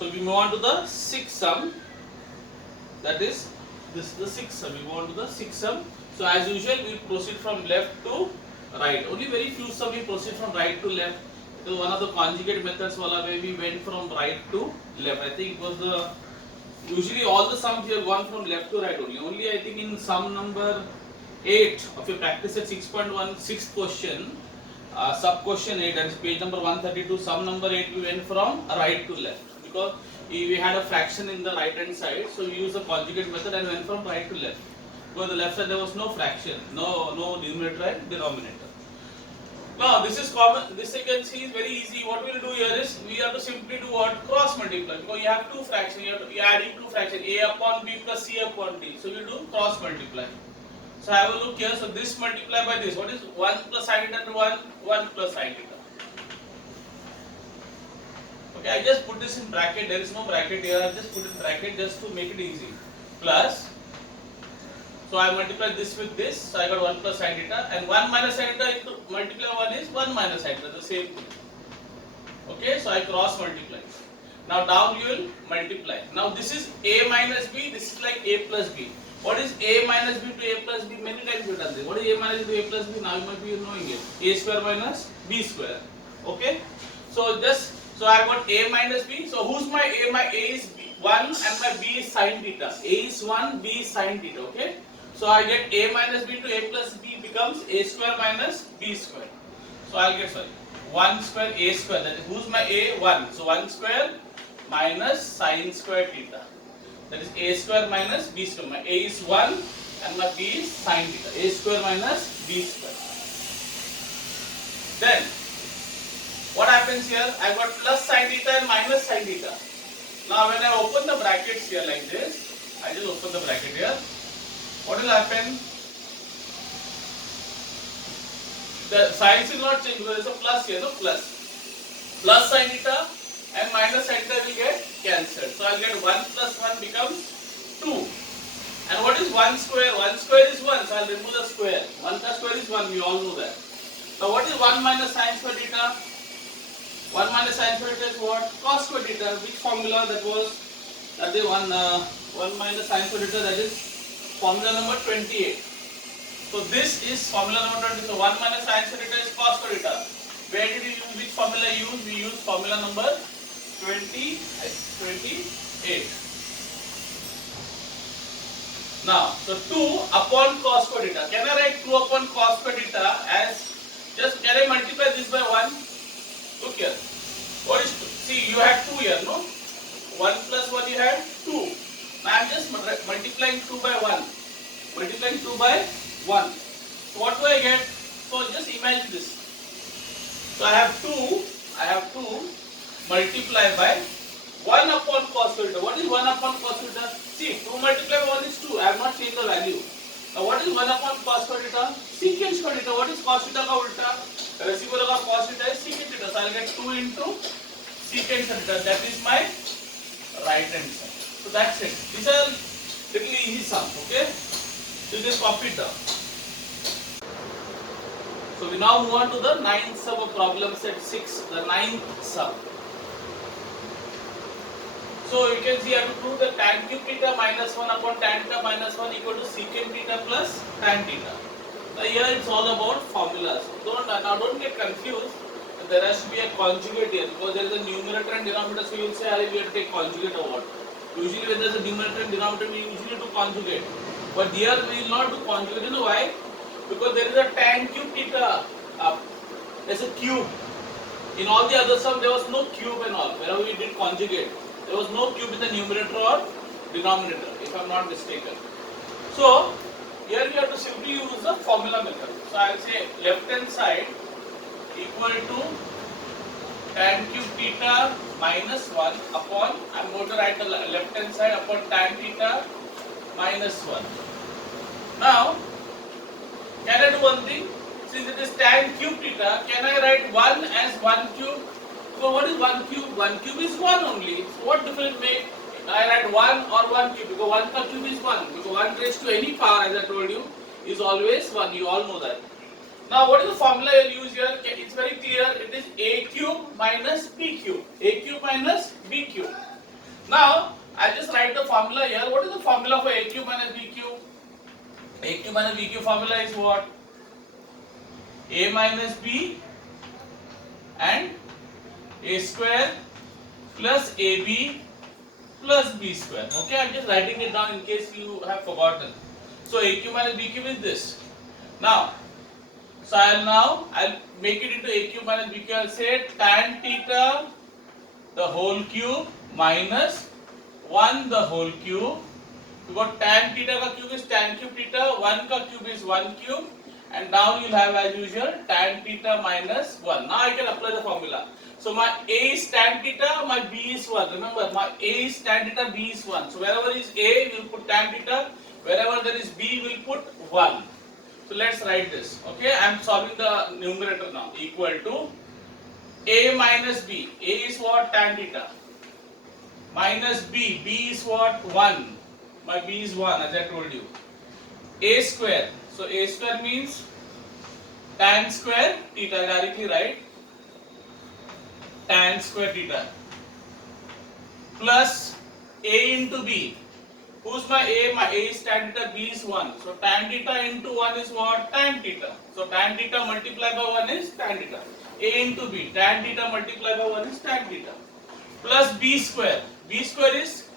So we move on to the sixth sum. That is, this is the sixth sum. We move on to the sixth sum. So as usual, we proceed from left to right. Only very few sum we proceed from right to left. So one of the conjugate methods wala where we went from right to left. I think it was the usually all the sums we have gone from left to right only. Only I think in sum number 8 of your practice at 6.1 sixth question, sub question 8, that is page number 132, sum number 8 we went from right to left because we had a fraction in the right hand side, so we used the conjugate method and went from right to left. Because the left side there was no fraction, no numerator and denominator. Now this is common, this you can see is very easy. What we will do here is we have to simply do what? Cross multiply, because you have two fractions, you are adding two fractions, a upon b plus c upon d. So we will do cross multiply. So have a look here. So this multiply by this. What is 1 plus sin theta to 1? 1 plus sin theta. Okay, I just put this in bracket. There is no bracket here. I just put in bracket just to make it easy. Plus. So I multiply this with this. So I got 1 plus sin theta. And 1 minus sin theta into multiply 1 is 1 minus sin theta. The same thing. Okay, so I cross multiply. Now down you will multiply. Now this is a minus b. This is like a plus b. What is a minus b to a plus b? Many times we have done this. What is a minus b to a plus b? Now you might be knowing it. A square minus b square. Okay. So I got a minus b. So who's my a? My a is 1 and my b is sin theta. A is 1, b is sin theta. Okay. So I get a minus b to a plus b becomes a square minus b square. So I'll get 1 square a square. That is who's my a? 1. So 1 square minus sin square theta. That is a square minus b square. My a is 1 and my b is sin theta. A square minus b square. Then what happens here? I got plus sin theta and minus sin theta. Now when I open the brackets here like this, I just open the bracket here. What will happen? The signs will not change because there is a plus here, no plus. Plus sin theta and minus sin theta will get cancelled. So I will get 1 plus 1 becomes 2. And what is 1 square? 1 square is 1. So I will remove the square. 1 plus square is 1. We all know that. Now what is 1 minus sin square theta? 1 minus sin square theta is what? Cos square theta. Which formula that was? That is 1 minus sin square theta, that is formula number 28. So this is formula number 20. So 1 minus sin square theta is cos square theta. Where did we use? Which formula use? We use formula number 28. Now, so 2 upon cos square theta. Can I write 2 upon cos square theta as just, can I multiply this by 1? Look here. What is 2? See, you had 2 here, no? 1 plus 1 you had 2. Now I am just multiplying 2 by 1. Multiplying 2 by 1. So what do I get? So just imagine this. So I have 2 multiply by 1 upon cos square theta. What is 1 upon cos theta? See, 2 multiply by 1 is 2. I have not changed the value. Now what is 1 upon cos square theta? Secant square theta. What is cos theta ka ulta? Reciprocal of cos theta is secant theta. So I will get 2 into secant theta. That is my right hand side. So that's it. These are little easy sum. Okay. So you just copy it down. So we now move on to the 9th sum of problem set 6. The 9th sum. So you can see I have to prove that tan cube theta minus 1 upon tan theta minus 1 equal to secant theta plus tan theta. So here it's all about formulas. Don't get confused. There has to be a conjugate here because there is a numerator and denominator. So you will say, we have to take conjugate or what? Usually when there is a numerator and denominator, we usually do conjugate. But here we will not do conjugate. You know why? Because there is a tan cube theta. There is a cube. In all the other sum there was no cube and all. Wherever we did conjugate, there was no cube in the numerator or denominator, if I am not mistaken. So here we have to simply use the formula method. So I will say left hand side equal to tan cube theta minus 1 upon, I am going to write the left hand side upon tan theta minus 1. Now, can I do one thing? Since it is tan cube theta, can I write 1 as 1 cube? So what is 1 cube? 1 cube is 1 only. So what difference make? I write 1 or 1 cube because 1 per cube is 1. Because 1 raised to any power, as I told you, is always 1. You all know that. Now what is the formula I will use here? It's very clear. It is a cube minus b cube. A cube minus b cube. Now I'll just write the formula here. What is the formula for AQ minus BQ? AQ minus BQ formula is what? A minus B and A square plus AB plus B square. Okay, I'm just writing it down in case you have forgotten. So AQ minus BQ is this. Now, so I'll make it into AQ minus BQ. I'll say tan theta the whole cube minus 1 the whole cube. Because tan theta ka cube is tan cube theta, 1 ka cube is 1 cube, and now you'll have as usual tan theta minus 1. Now I can apply the formula. So my A is tan theta, my B is 1. Remember, my A is tan theta, B is 1. So wherever is A, we'll put tan theta. Wherever there is B, we'll put 1. So let's write this. Okay, I'm solving the numerator now. Equal to A minus B. A is what? Tan theta. Minus B. B is what? 1. My B is 1 as I told you. A square. So A square means tan square theta, directly write. Tan square theta plus A into B. Who's my A? My A is tan theta, B is 1. So tan theta into 1 is what? Tan theta. So tan theta multiplied by 1 is tan theta. A into B. Tan theta multiplied by 1 is tan theta. Plus B square. B square is,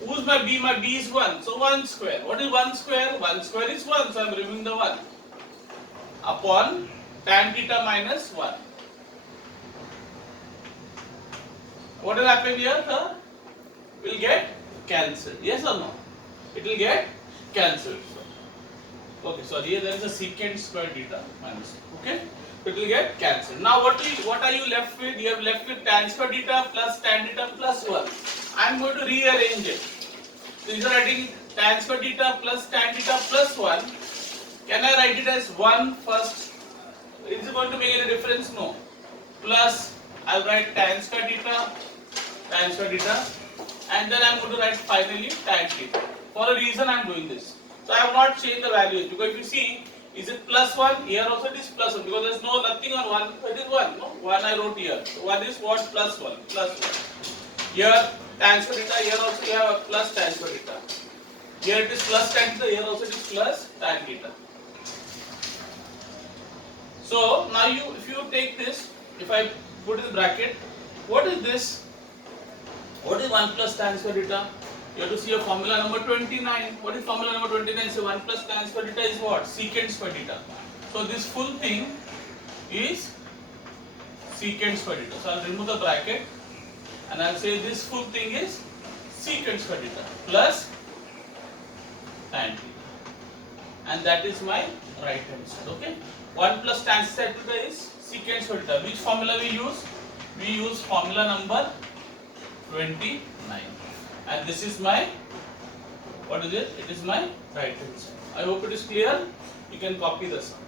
who's my B? My B is 1. So 1 square. What is 1 square? 1 square is 1. So I am removing the 1. Upon tan theta minus 1. What will happen here? Will get cancelled. Yes or no? It will get cancelled. Okay, sorry, here there is a secant square theta minus. Okay, it will get cancelled. Now what are you left with? You have left with tan square theta plus tan theta plus 1. I am going to rearrange it. So instead of writing tan square theta plus tan theta plus 1, can I write it as 1 first? Is it going to make any difference? No. Plus, I will write tan square theta, and then I am going to write finally tan theta. For a reason I am doing this. So I have not changed the values, because if you see, is it plus 1? Here also it is plus 1, because there is nothing on 1, it is 1. No? 1 I wrote here. So 1 is what? Plus 1. Here tan square theta, here also you have a plus tan square theta. Here it is plus tan theta, here also it is plus tan theta. So now if you take this, if I put in the bracket, what is this? What is 1 plus tan square theta? You have to see a formula number 29. What is formula number 29? So 1 plus tan square theta is what? Secant square theta. So this full thing is secant square theta. So I will remove the bracket and I will say this full thing is secant square theta plus tan theta. And that is my right hand side. Okay. 1 plus tan square theta is secant square theta. Which formula we use? We use formula number 29. And this is my, what is it? It is my right hand side. I hope it is clear. You can copy this one.